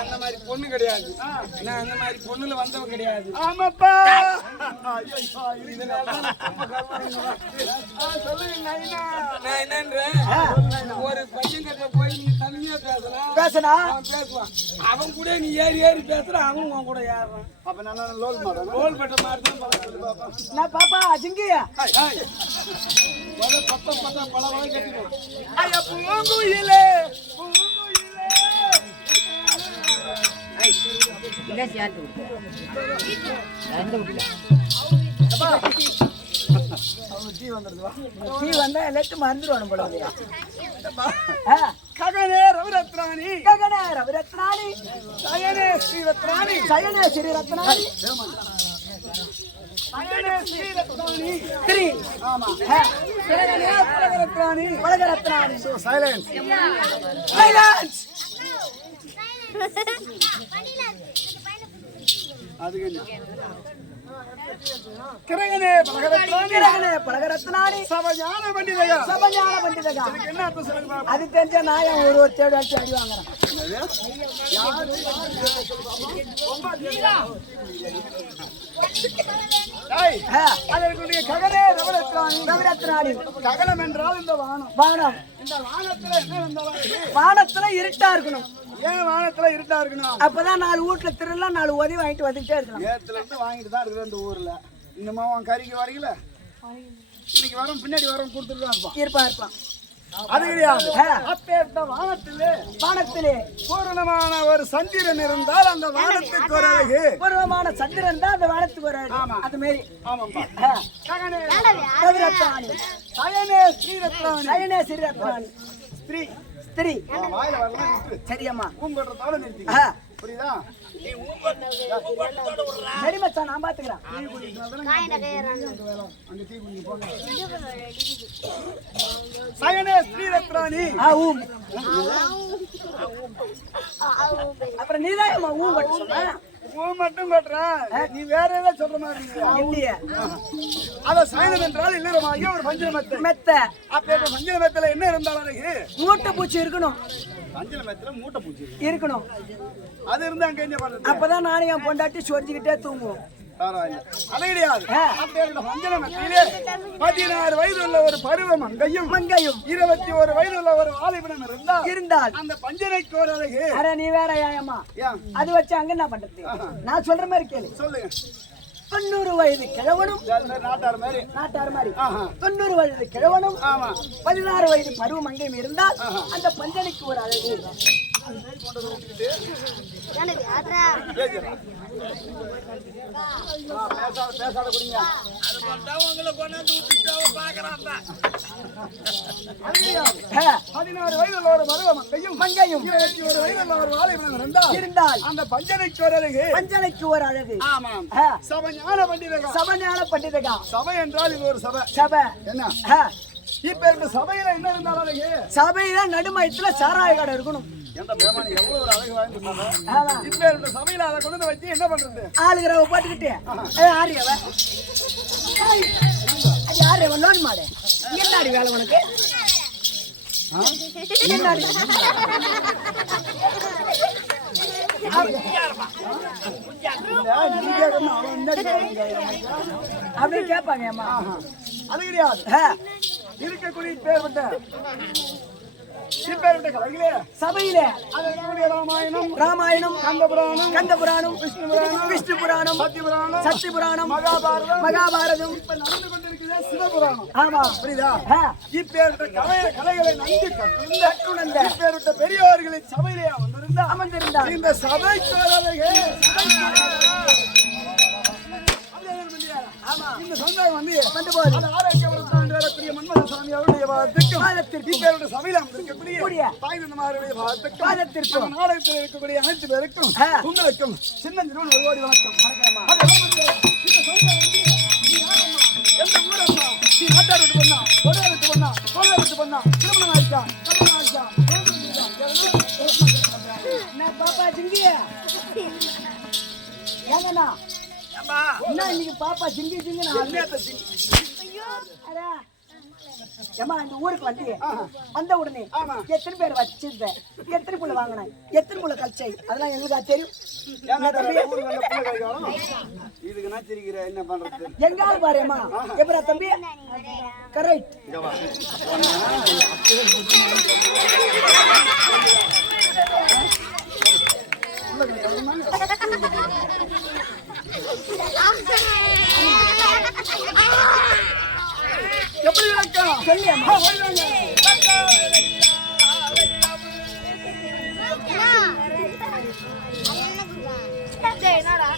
அந்த மாதிரி பொண்ணு கிடையாது. நான் அந்த மாதிரி பொண்ணுல வந்தவன் கிடையாது. ஆமாப்பா. நான் என்னன்றேன், ஒரு பையன் கிட்ட போய் நீ தனியா பேசுவான், அவன் கூட நீ ஏறி ஏறி பேசுற, அவன் உன் கூட ஏறான். அப்ப நான் லோல் பட்ட மாதிரி நான் பாப்பா ஜிங்கியா பத்த பத்த பல வகை கட்டிடுவோம். பூங்குயிலே மறந்துடுவானு போல. ககனே ரவிரத்னானி, ககனே ரவிரத்னானி, சயனே ஸ்ரீரத்னானி, சயனே ஸ்ரீரத்னானி, சயனே ஸ்ரீரத்னானி, ஸ்ரீ. ஆமா. சயனே பலகரத்னானி, பலகரத்னானி. So silence silence. அதுக்கு கிரகனே பலகரத்னானி, கிரகனே பலகரத்னானி, சபஞான பண்டிதகா, சபஞான பண்டிதகா. என்ன அர்த்தம் சொல்லுங்க? அது தெரிஞ்ச நாயம் ஒரு தேடி அடிச்சு அடி வாங்குறேன். அதற்குரிய ககனே ரவிரத்னானி, ரவிரத்னானி. ககனம் என்றால் இந்த வானம். வானம். இந்த வானத்துல என்ன இருந்தாலும் வானத்துல இருட்டா இருக்கணும். ஏன் வானத்துல இருட்டா இருக்கணும்? அப்பதான் 4 வீட்டுல திருடலாம், 4 உதவி வாங்கிட்டு வந்துட்டே இருக்கலாம். நேரத்துல இருந்து வாங்கிட்டு தான் இருக்கிற இந்த ஊர்ல. இன்னுமா அவன் கறிக்கு வரீங்கள? இன்னைக்கு வரும், பின்னாடி வரும், கொடுத்துட்டு தான் இருப்பான் இருப்பான். அது கிடையாது. அப்பேற்பட்ட வானத்திலே பூரணமான ஒரு சந்திரன் இருந்தால் அந்த வானத்துக்கு ஒரு அழகு. பூரணமான சந்திரன் தான் அந்த வானத்துக்கு ஒரு அழகு. அது மாதிரி. ஆமாப்பா. ககனே ரவிரத்னானி, சயனே ஸ்ரீரத்னானி, சயனே ஸ்ரீரத்னானி, ஸ்ரீ ஸ்திரீ. வாயில வரலாம் விட்டு. சரியம்மா. பூங்கொட்டத்தோட நிறுத்தி. புரியுதா? சரி மச்சான், நான் பாத்துக்கிறேன். அங்க டீ குடிக்க போங்க. சயனே ஸ்ரீரத்னானி. அப்புறம் நீதான் ஊம் மட்டும் கொட்டுறேன். நீ வேற ஏதாவது சொல்ற மாதிரி இல்லையா? அத சயனம் என்றால் இல்லறமாகிய ஒரு பஞ்சல மெத்த. மெத்த. அப்ப பஞ்சல மெத்தல என்ன இருந்தாலும் அழகு? மூட்டை பூச்சி இருக்கணும். பஞ்சல மெத்தல மூட்டை பூச்சி இருக்கணும். அது இருந்தா அங்க என்ன பண்றது? அப்பதான் நானும் என் பொண்டாட்டி சொரிஞ்சுக்கிட்டே தூங்குவோம். அது கிடையாது. 16 வயது உள்ள ஒரு பருவ மங்கையும் 21 வயது உள்ள ஒரு வாலிபனும் இருந்தால் அந்த பஞ்சனைக்கு ஒரு அழகு. அரே நீ வேற ஏமா அது வச்சு அங்க என்ன பண்றது? நான் சொல்ற மாதிரி கேளு. சொல்லுங்க. 90 வயது கிழவனும் நாட்டார் மாதிரி 90 வயது கிழவனும் 16 வயது பருவ மங்கையும் இருந்தால் அந்த பஞ்சனைக்கு ஒரு அழகு. பேசாத குடிங்க. 16 வயது உள்ள ஒரு பருவ மங்கையும் 21 வயது உள்ள ஒரு வாலிபனும் இருந்தால் அந்த பஞ்சனைக்கு ஒரு அழகு. பஞ்சனைக்கு ஒரு அழகு. ஆமாம். சபஞான பண்டிதகா. சபஞான பண்டிதகா. சபை என்றால் இது ஒரு சபை. சபை என்ன? இப்ப இந்த சபையில என்ன இருந்தாலும் அழகு? சபையில நடுமயத்துல சாராய கடை இருக்கணும். எந்த பேமானி எவ்வளவு ஒரு அழகு வாய்ந்த சபை. இப்ப இந்த சபையில அதை கொண்டு வச்சு என்ன பண்றது? ஆளுகிறவ போட்டுக்கிட்டு ஆரியவ யாரு லோன் மாடு என்னாடி வேலை உனக்கு? என்னாடி அப்படி கேட்பாங்க அம்மா. அது கிடையாது. இருக்கக்கூடிய பேர்பட்ட சபையிலே ராமாயணம், கந்த புராணம், விஷ்ணு புராணம், சக்தி புராணம், மகாபாரதம் நடந்து கொண்டிருக்கிற சிவபுராணம். ஆமா புரியுதா? இப்பேற்பட்ட கலைகளை நன்கு கற்றுணர்ந்த இப்பேற்பட்ட பெரியவர்களின் சபையிலே அமர்ந்திருந்தார். இந்த சபை இந்த சமுதாயம் வந்து ஆரோக்கியம் வரக்கூடிய மன்மத சாமி அவருடைய பாதத்திற்கு இப்பேருடைய சபையில் அமர்ந்திருக்கக்கூடிய தாய் தந்தைமாருடைய பாதத்திற்கு நாடகத்தில் இருக்கக்கூடிய அனைத்து பேருக்கும் உங்களுக்கும் சின்ன நிறுவனம் ஒரு கோடி வணக்கம். எந்த ஊரம்மா நீ நாட்டார் விட்டு பண்ணா கொடை விட்டு பண்ணா கோவை விட்டு பண்ணா திருமணம் ஆயிட்டா கல்யாணம் ஆயிட்டா பாப்பா சிங்கியா ஏங்கண்ணா என்ன இன்னைக்கு பாப்பா சிங்கி ஏமா இந்த ஊருக்கு வந்த உடனே எத்தனை பேர் வச்சிருந்தேன், எத்தனை புள்ள வாங்கினேன், எத்தனை புள்ள கழிச்சை, அதெல்லாம் எங்களுக்கு தெரியும். இதுக்கு நான் தெரிகிற என்ன பண்றது எங்கால பாருமா எப்பரா தம்பி கரெக்ட் எப்படி விளக்கம் சொல்லியம்மா என்னடா